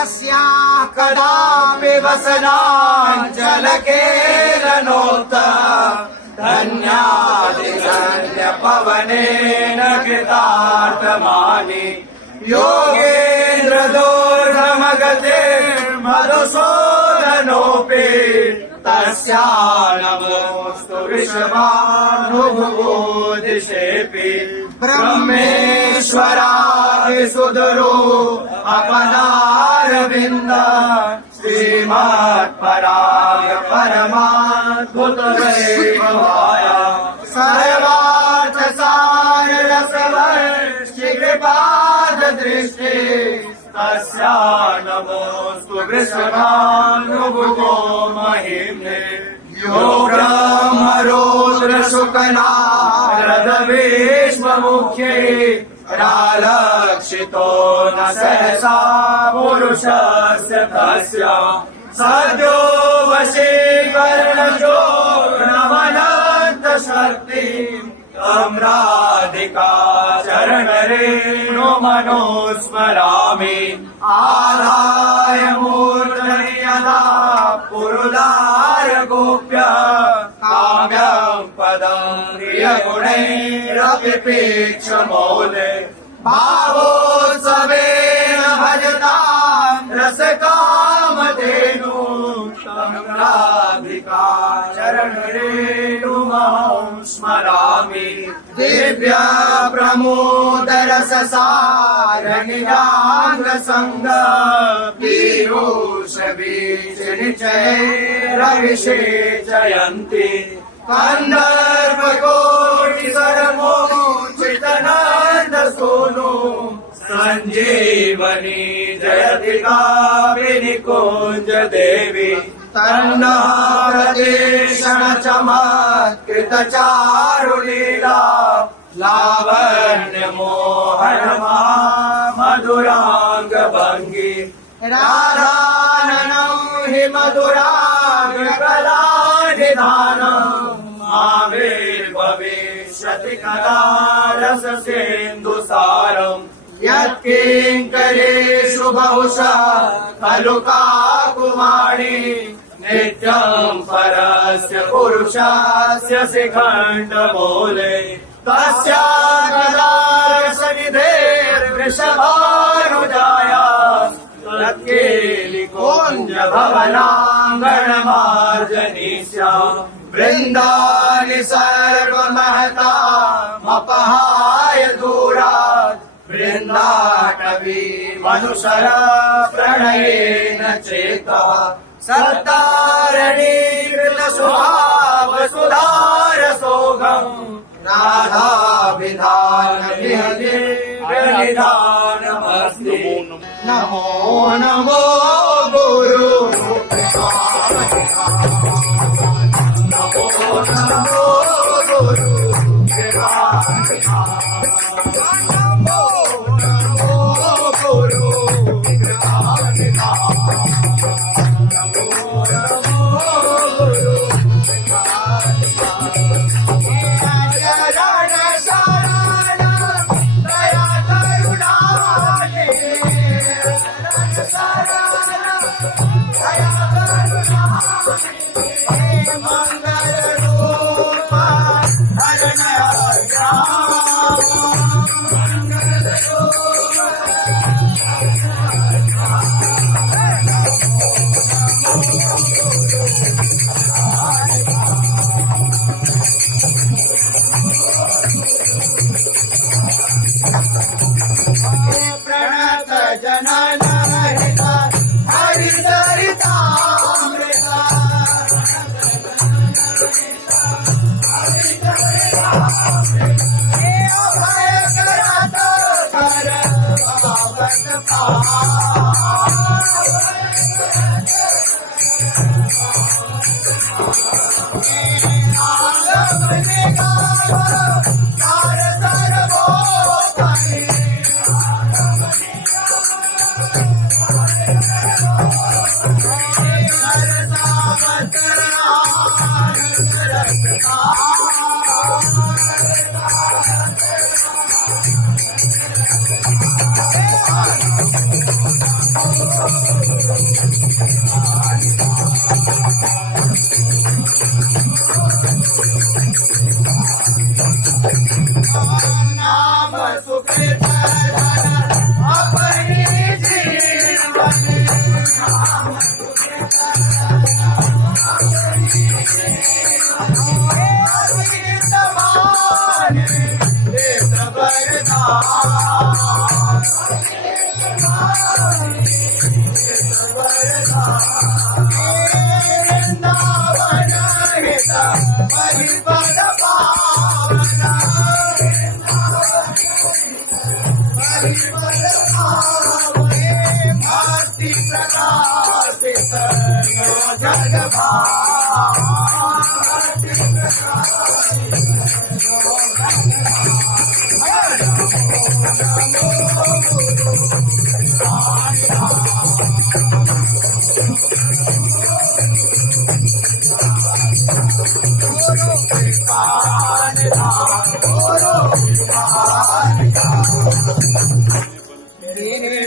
यस्याः कदापि वसनाञ्चलकेलनोक्त धन्यादिधन्यपवनेन कृतार्थमानि योगेन्द्र दोर्गमगते मधुसूदनोऽपि तस्या नमोऽस्तु विश्वानुभुवो दिशेऽपि ब्रह्मेश्वरादिसुदुरो अपदारविन्द श्रीमत्पराय परमाद्भुतदैवमाय सर्वार्थसार रसवर्षिकृपाददृष्टे तस्या नमोऽस्तु वृषभानुभुवो महिम्ने यो ब्रह्मरुद्रशुकनारदविश्वमुख्ये रालक्षितो न सहसा पुरुषस्य तस्य सद्यो वशीकरणशो नमनन्तशक्तिम् तं राधिका चरणरेणु मनोस्मरामि आधाय मूर्धनि यदा पुरुदाय गोप्य काम्यं पदं प्रियगुणैरभिपेक्षमौले भावोत्सवेन भजतां रसकामधेनु तं राधिका चरणरेणुमहं स्मरामि दिव्य प्रमोदरससारणिराङ्गसङ्ग पीयूषवीचिनिचैरविषेचयन्ति कन्दर्पकोटिसरमोचितनन्दसूनु सञ्जीवनी जयति कामिनिकुञ्ज देवी तन्नः प्रदेशण चमत्कृत चारुलीला लावण्य मोहन मधुरांग भंगी राधाननं हि मधुरांग कला निधानम् आविर्भविष्यति कदा रस सिन्धुसारम् यत्किङ्करेषु बहुशः खलु काकुवाणी नित्यं परस्य पुरुषस्य शिखण्डमूले तस्या कदा रसनिधेर्वृषभानुजाया तत्केलिकुञ्ज भवनाङ्गणमार्जनीस्या वृन्दानि सर्वमहतामपहाय दूरात् वृन्दाटवी मनुषर प्रणयेन चेतः सत्तारणी कृतस्वभाव सुधारसोघम् राधा विधान निधानमस्ति नमो नमो गुरु नमो नमो गुरु प्रणत जनन नाम सुप्रीत अपनी जीवनी नाम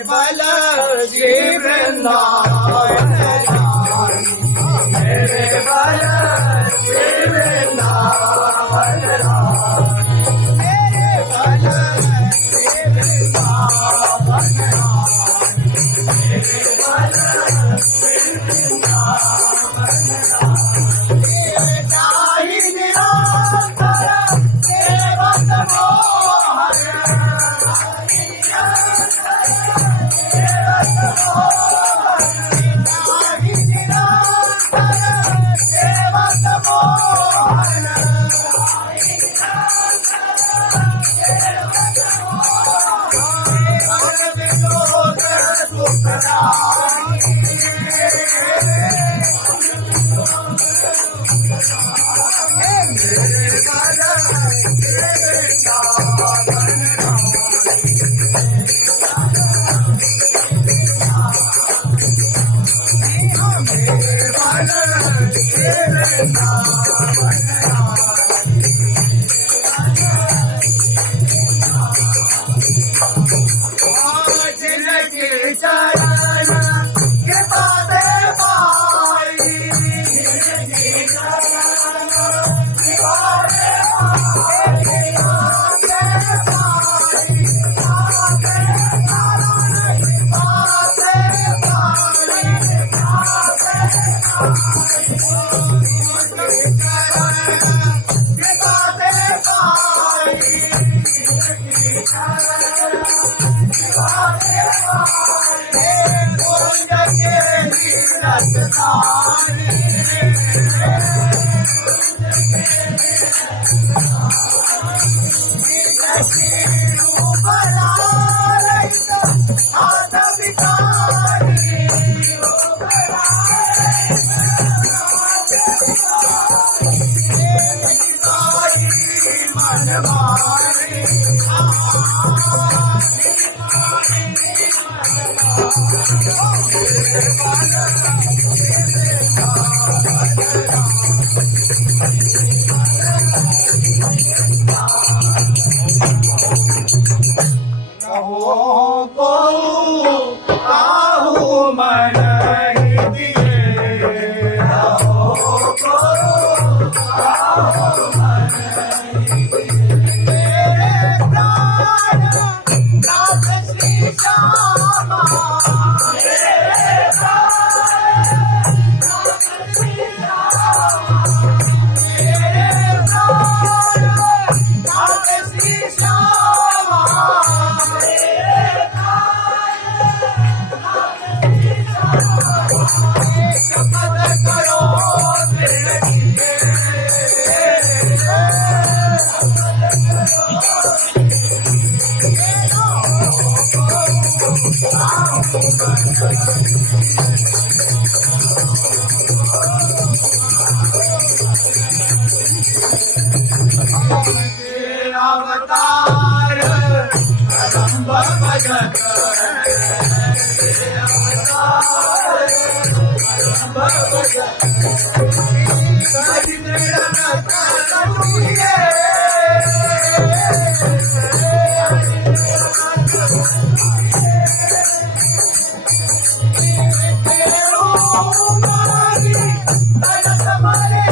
बल श्री वृंदावन मेरे बल श्री वृंदावन मेरे बल श्री वृंदावन मेरे बल श्री वृंदावन चाहि निरंतर सेवक मोहन अवतार मारी तडक मरे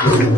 Thank you.